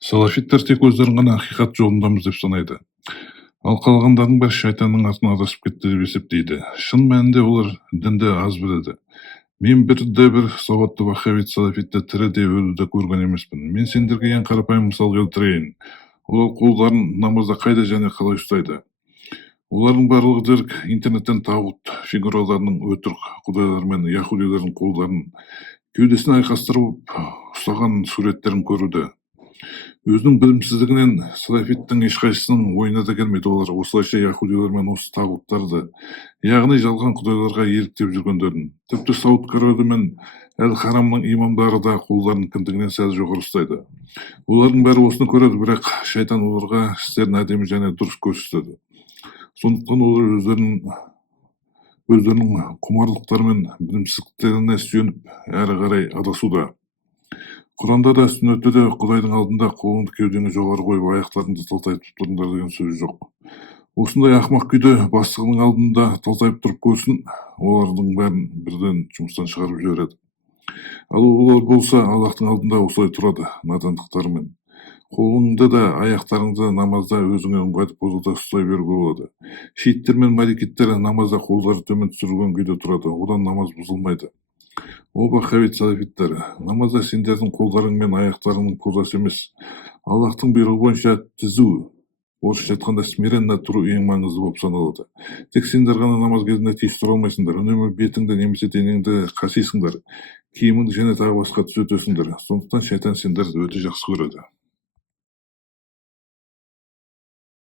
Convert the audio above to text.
Салафиттер тек өздерін ғана ақиқат жолындамыз деп санайды. Ал қалғандардың бәрі шайтанның артынан адасып кетті деп есептейді. Шын мәнінде олар дінді аз біледі. Мен бір сауатты ваххабит салафитті тіріде өлуде көрген емеспін. Мен сендерге ең қарапайым мысал келтірейін. Олар қолдарын намазда қайда және қалай ұстайды. Олардың барлығы дерек интернеттен тағут фигураларының өтірік құдайлар мен яхудилердің қолдарын кеудесіне айқастырып ұстаған суреттерін көруді. Өзінің білімсіздігінен салафиттің ешқайсысының ойына да келмейді. Олар осылайша яхудилер мен осы тағуттарды, яғни жалған құдайларға еліктеп жүргендерін. Тіпті Сауд королі мен Әл-Харамның имамдары да қолдарын кіндігінен сәл жоғары ұстайды. Олардың бәрі осыны көреді, бірақ шайтан оларға істерін әдемі және дұрыс көрсетеді. Сондықтан олар өздерінің құмарлықтары мен білімсіздіктеріне сүйеніп әрі қарай адасуда. Құранда да сүннетте де Құдайдың алдында қолыңды кеудеңе жоғары қойып, аяқтарыңды талтайтып тұрыңдар деген сөз жоқ. Осындай ақымақ күйде бастығының алдында талтайып тұрып көрсін, олардың бәрін бірден жұмыстан шығарып жібереді. Ал олар болса Аллахтың алдында осылай тұрады, надандықтарымен. Қолыңды да аяқтарыңды намазда өзіңе ыңғайлы позада ұстай беруге болады. Шииттер мен маликиттер намазда қолдары төмен түсірілген күйде тұрады, одан намаз бұзылмайды. О ваххабит салафиттер, намазда сендердің қолдарың мен аяқтарыңның позасы емес, Аллахтың бұйрығы бойынша түзу, орысша айтқанда смиренно тұру ең маңызды болып саналады. Тек сендер ғана намаз кезінде тез тұра алмайсыңдар, үнемі бетіңді немесе денеңді қасисыңдар, киіміңді және тағы басқа түзетесіңдер. Сондықтан шайтан сендерді өте жақсы көреді.